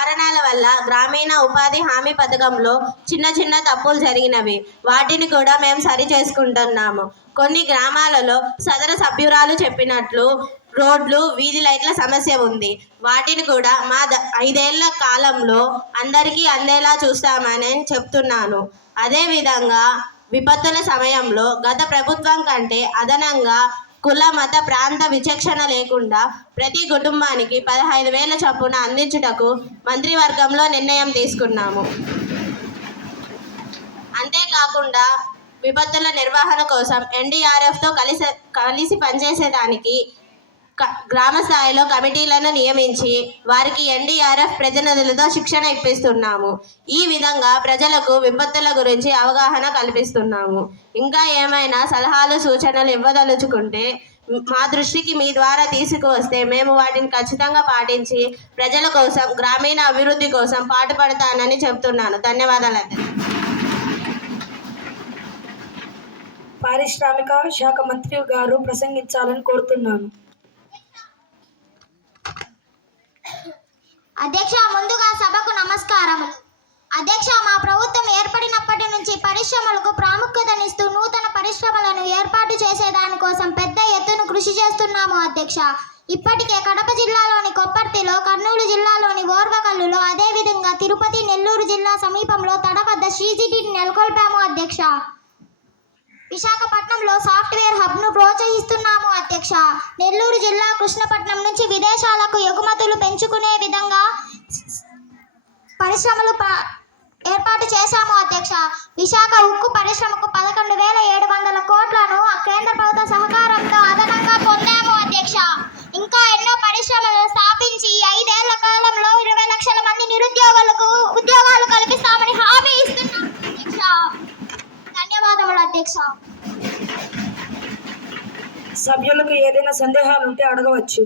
కారణాల వల్ల గ్రామీణ ఉపాధి హామీ పథకంలో చిన్న చిన్న తప్పులు జరిగినవి. వాటిని కూడా మేము సరి చేసుకుంటున్నాము. కొన్ని గ్రామాలలో సదరు సభ్యురాలు చెప్పినట్లు రోడ్లు, వీధి లైట్ల సమస్య ఉంది. వాటిని కూడా మా 5 ఏళ్ల కాలంలో అందరికీ అందేలా చూస్తామని చెప్తున్నాను. అదేవిధంగా విపత్తుల సమయంలో గత ప్రభుత్వం కంటే అదనంగా కుల, మత, ప్రాంత విచక్షణ లేకుండా ప్రతి కుటుంబానికి 15,000 చొప్పున అందించుటకు మంత్రివర్గంలో నిర్ణయం తీసుకున్నాము. అంతేకాకుండా విపత్తుల నిర్వహణ కోసం NDRFతో కలిసి పనిచేసేదానికి గ్రామ స్థాయిలో కమిటీలను నియమించి వారికి NDRF ప్రతినిధులతో శిక్షణ ఇప్పిస్తున్నాము. ఈ విధంగా ప్రజలకు విపత్తుల గురించి అవగాహన కల్పిస్తున్నాము. ఇంకా ఏమైనా సలహాలు, సూచనలు ఇవ్వదలుచుకుంటే మా దృష్టికి మీ ద్వారా తీసుకువస్తే మేము వాటిని ఖచ్చితంగా పాటించి ప్రజల కోసం, గ్రామీణ అభివృద్ధి కోసం పాటుపడతానని చెప్తున్నాను. ధన్యవాదాలు. పారిశ్రామిక శాఖ మంత్రి గారు ప్రసంగించాలని కోరుతున్నాను. అధ్యక్ష, ముందుగా సభకు నమస్కారములు. అధ్యక్ష, మా ప్రభుత్వం ఏర్పడినప్పటి నుంచి పరిశ్రమలకు ప్రాముఖ్యతనిస్తూ నూతన పరిశ్రమలను ఏర్పాటు చేసేదానికోసం పెద్ద ఎత్తున కృషి చేస్తున్నాము. అధ్యక్ష, ఇప్పటికే కడప జిల్లాలోని కొప్పర్తిలో, కర్నూలు జిల్లాలోని ఓర్వకల్లులో, అదేవిధంగా తిరుపతి, నెల్లూరు జిల్లా సమీపంలో తడ వద్ద శ్రీజిటిని నెలకొల్పాము. అధ్యక్ష, విశాఖపట్నంలో సాఫ్ట్వేర్ హబ్ను ప్రోత్సహిస్తున్నాము. అధ్యక్ష, నెల్లూరు జిల్లా కృష్ణపట్నం నుంచి విదేశాలకు ఎగుమతులు పెంచుకునే విధంగా పరిశ్రమలు ఏర్పాటు చేశాము. అధ్యక్ష, విశాఖ ఉక్కు పరిశ్రమకు 11,700 కోట్లను కేంద్ర ప్రభుత్వ సహకారంతో అదనంగా పొందాము. అధ్యక్ష, ఇంకా ఎన్నో పరిశ్రమలను స్థాపించి 5 ఏళ్ల కాలంలో 20 లక్షల మంది నిరుద్యోగులకు ఉద్యోగాలు కల్పిస్తామని హామీ ఇస్తున్నాము. అధ్యక్ష, ధన్యవాదములు. అధ్యక్ష, సభ్యులకు ఏదైనా సందేహాలు ఉంటే అడగవచ్చు.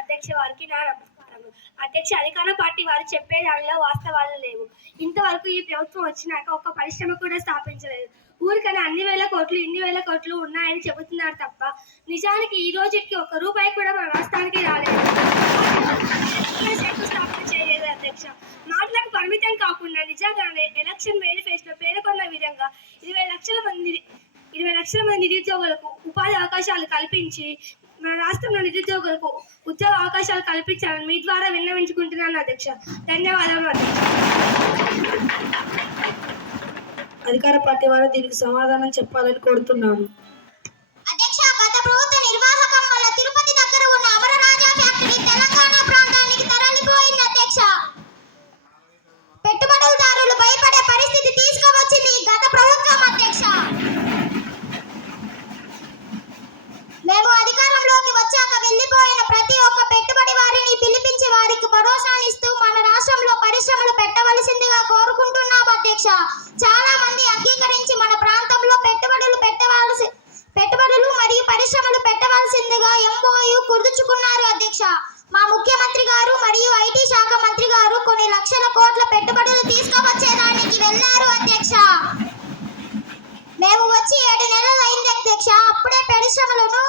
అధ్యక్ష వారికి నా నమస్కారము. అధ్యక్ష, అధికార పార్టీ వారు చెప్పే దానిలో వాస్తవాలు లేవు. ఇంతవరకు ఈ ప్రభుత్వం వచ్చినాక ఒక్క పరిశ్రమ కూడా స్థాపించలేదు. ఊరికైనా అన్ని వేల కోట్లు, ఇన్ని వేల కోట్లు ఉన్నాయని చెబుతున్నారు తప్ప నిజానికి ఈ రోజుకి ₹1 కూడా మన రాష్ట్రానికి రాలేదు. శంకుస్థాపన చేయలేదు. అధ్యక్ష, మాటలకు పరిమితం కాకుండా నిజంగానే ఎలక్షన్ మేనిఫెస్టో పేర్కొన్న విధంగా 20 లక్షల మంది నిరుద్యోగులకు ఉపాధి అవకాశాలు కల్పించి మన రాష్ట్రంలో నిరుద్యోగులకు ఉద్యోగ అవకాశాలు కల్పించాలని మీ ద్వారా విన్నవించుకుంటున్నాను. అధ్యక్ష, ధన్యవాదాలు. అధికార పార్టీ వారు దీనికి సమాధానం చెప్పాలని కోరుతున్నాను. అధ్యక్ష, గత ప్రభుత్వ నిర్వాహకం వల్ల తిరుపతి దగ్గర ఉన్న అమరరాజా ఫ్యాక్టరీ తెలంగాణ ప్రాంతానికి తరలిపోయింది. అధ్యక్ష, పెట్టుబడుదారులు భయపడే పరిస్థితి తీసుకువచ్చింది గత ప్రభుత్వం. అధ్యక్ష, మేము అధికారంలోకి వచ్చాక వెళ్ళిపోయిన ప్రతి ఒక్క పెట్టుబడి వారిని పిలిపించి వారికి భరోసానిస్తూ మన రాష్ట్రంలో పరిశ్రమలు పెట్టవలసిందిగా కోరుకుంటున్నాము. అధ్యక్ష, చాలా మంది అంగీకరించి మన ప్రాంతంలో పెట్టుబడులు మరియు పరిశ్రమలు పెట్టవలసిందిగా MOU కుదుర్చుకున్నారు. అధ్యక్ష, మా ముఖ్యమంత్రి గారు మరియు IT శాఖ మంత్రి గారు కొన్ని లక్షల కోట్ల పెట్టుబడులు తీసుకువచ్చేదానికి వెళ్ళారు. అధ్యక్ష, మేము వచ్చి 7 నెలలు అయింది. అధ్యక్ష, అప్పుడే పరిశ్రమలను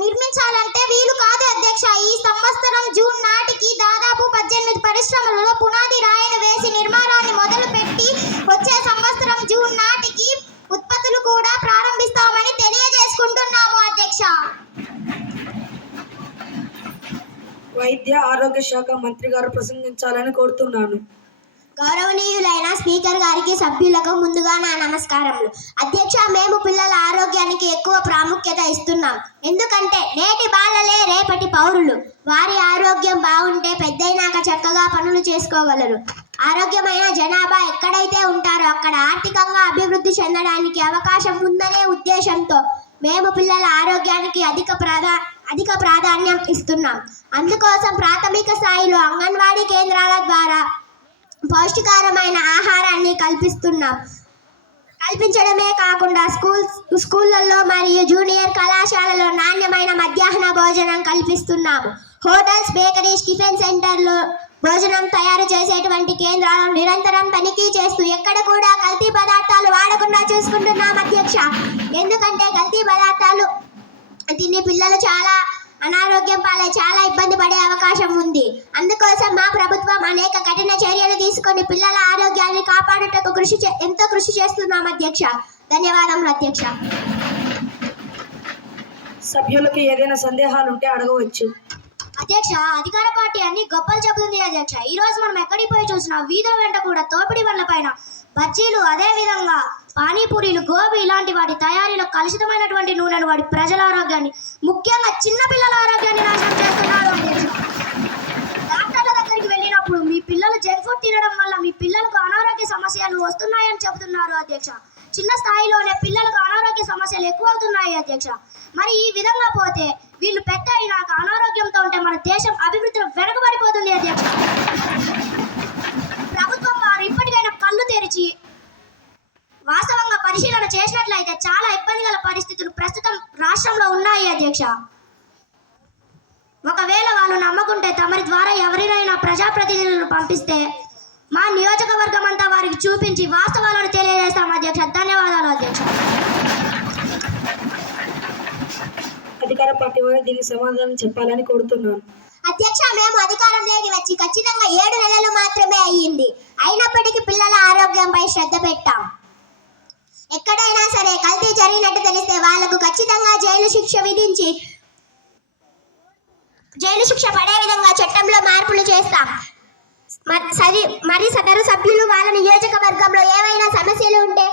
నిర్మించాలంటే వీలు కాదు. అధ్యక్ష, ఈ సంవత్సరం జూన్ నాటికి దాదాపు 18 పరిశ్రమలలో పునాది రాయిని వేసి నిర్మాణాన్ని మొదలుపెట్టి వచ్చే సంవత్సరం జూన్ నాటికి ఉత్పత్తులు కూడా ప్రారంభిస్తామని తెలియజేసుకుంటున్నాము. అధ్యక్ష, వైద్య ఆరోగ్య శాఖ మంత్రి గారు ప్రసంగించాలని కోరుతున్నాను. గౌరవనీయులైన స్పీకర్ గారికి, సభ్యులకు ముందుగా నా నమస్కారములు. అధ్యక్ష, మేము పిల్లల ఆరోగ్యానికి ఎక్కువ ప్రాముఖ్యత ఇస్తున్నాం. ఎందుకంటే నేటి బాలలే రేపటి పౌరులు. వారి ఆరోగ్యం బాగుంటే పెద్దయినాక చక్కగా పనులు చేసుకోగలరు. ఆరోగ్యమైన జనాభా ఎక్కడైతే ఉంటారో అక్కడ ఆర్థికంగా అభివృద్ధి చెందడానికి అవకాశం ఉందనే ఉద్దేశంతో మేము పిల్లల ఆరోగ్యానికి అధిక ప్రాధాన్యం ఇస్తున్నాం. అందుకోసం ప్రాథమిక స్థాయిలో అంగన్వాడీ కేంద్రాల ద్వారా పౌష్టికారమైన ఆహారాన్ని కల్పించడమే కాకుండా స్కూళ్ళల్లో మరియు జూనియర్ కళాశాలలో నాణ్యమైన మధ్యాహ్న భోజనం కల్పిస్తున్నాము. హోటల్స్, బేకరీస్, టిఫిన్ సెంటర్లు భోజనం తయారు చేసేటువంటి కేంద్రాలను నిరంతరం తనిఖీ చేస్తూ ఎక్కడ కూడా కల్తీ పదార్థాలు వాడకుండా చూసుకుంటున్నాం. అధ్యక్ష, ఎందుకంటే కల్తీ పదార్థాలు తిని పిల్లలు చాలా అనారోగ్యం పాలై చాలా ఇబ్బంది పడే అవకాశం ఉంది. అందుకోసం పిల్లల ఆరోగ్యాన్ని కాపాడుటకు ఎంతో కృషి చేస్తున్నాం అధ్యక్ష. ధన్యవాదములు అధ్యక్ష. సభ్యులకు ఏదైనా సందేహాలు ఉంటే అడగవచ్చు. అధ్యక్ష, అధికార పార్టీ అన్ని గొప్పలు చెబుతుంది అధ్యక్ష. ఈ రోజు మనం ఎక్కడికి పోయి చూసినా వీధుల వెంట కూడా తోపిడి బండ్ల పైన బజ్జీలు, అదే విధంగా పానీపూరీలు, గోబీ ఇలాంటి వాటి తయారీలో కలుషితమైనటువంటి నూనెను వాడి ప్రజల ఆరోగ్యాన్ని, ముఖ్యంగా చిన్న పిల్లల ఆరోగ్యాన్ని నాశనం చేస్తున్నారు అధ్యక్ష. డాక్టర్ల దగ్గరికి వెళ్ళినప్పుడు మీ పిల్లలు జంక్ ఫుడ్ తినడం వల్ల మీ పిల్లలకు అనారోగ్య సమస్యలు వస్తున్నాయని చెబుతున్నారు అధ్యక్ష. చిన్న స్థాయిలోనే పిల్లలకు అనారోగ్య సమస్యలు ఎక్కువ అవుతున్నాయి అధ్యక్ష. మరి ఈ విధంగా పోతే వీళ్ళు పెద్ద అయినాక అనారోగ్యంతో ఉంటే మన దేశం అభివృద్ధిలో వెనుకబడిపోతుంది అధ్యక్ష. ప్రభుత్వం వారు ఇప్పటికైనా కళ్ళు తెరిచి వాస్తవంగా పరిశీలన చేసినట్లయితే చాలా ఇబ్బంది గల పరిస్థితులు ప్రస్తుతం రాష్ట్రంలో ఉన్నాయి అధ్యక్ష. ఒకవేళ వాళ్ళు నమ్మకుంటే తమరి ద్వారా ఎవరినైనా ప్రజాప్రతినిధులను పంపిస్తే మా నియోజకవర్గం అంతా వారికి చూపించి వాస్తవాలను తెలియజేస్తాం అధ్యక్ష. ధన్యవాదాలు అధ్యక్ష. అధికార పార్టీ వారు దీనికి సమాధానం చెప్పాలని కోరుతున్నాను. అధ్యక్ష, మేము అధికారంలోకి వచ్చి ఖచ్చితంగా 7 నెలలు మాత్రమే అయ్యింది. అయినప్పటికీ పిల్లల ఆరోగ్యంపై శ్రద్ధ పెట్టాం. ఎక్కడైనా సరే కల్తీ జరిగినట్టు తెలిస్తే వాళ్లకు ఖచ్చితంగా జైలు శిక్ష పడే విధంగా చట్టంలో మార్పులు చేస్తాం. మరి సదరు సభ్యులు వాళ్ళ నియోజకవర్గంలో ఏవైనా సమస్యలు ఉంటే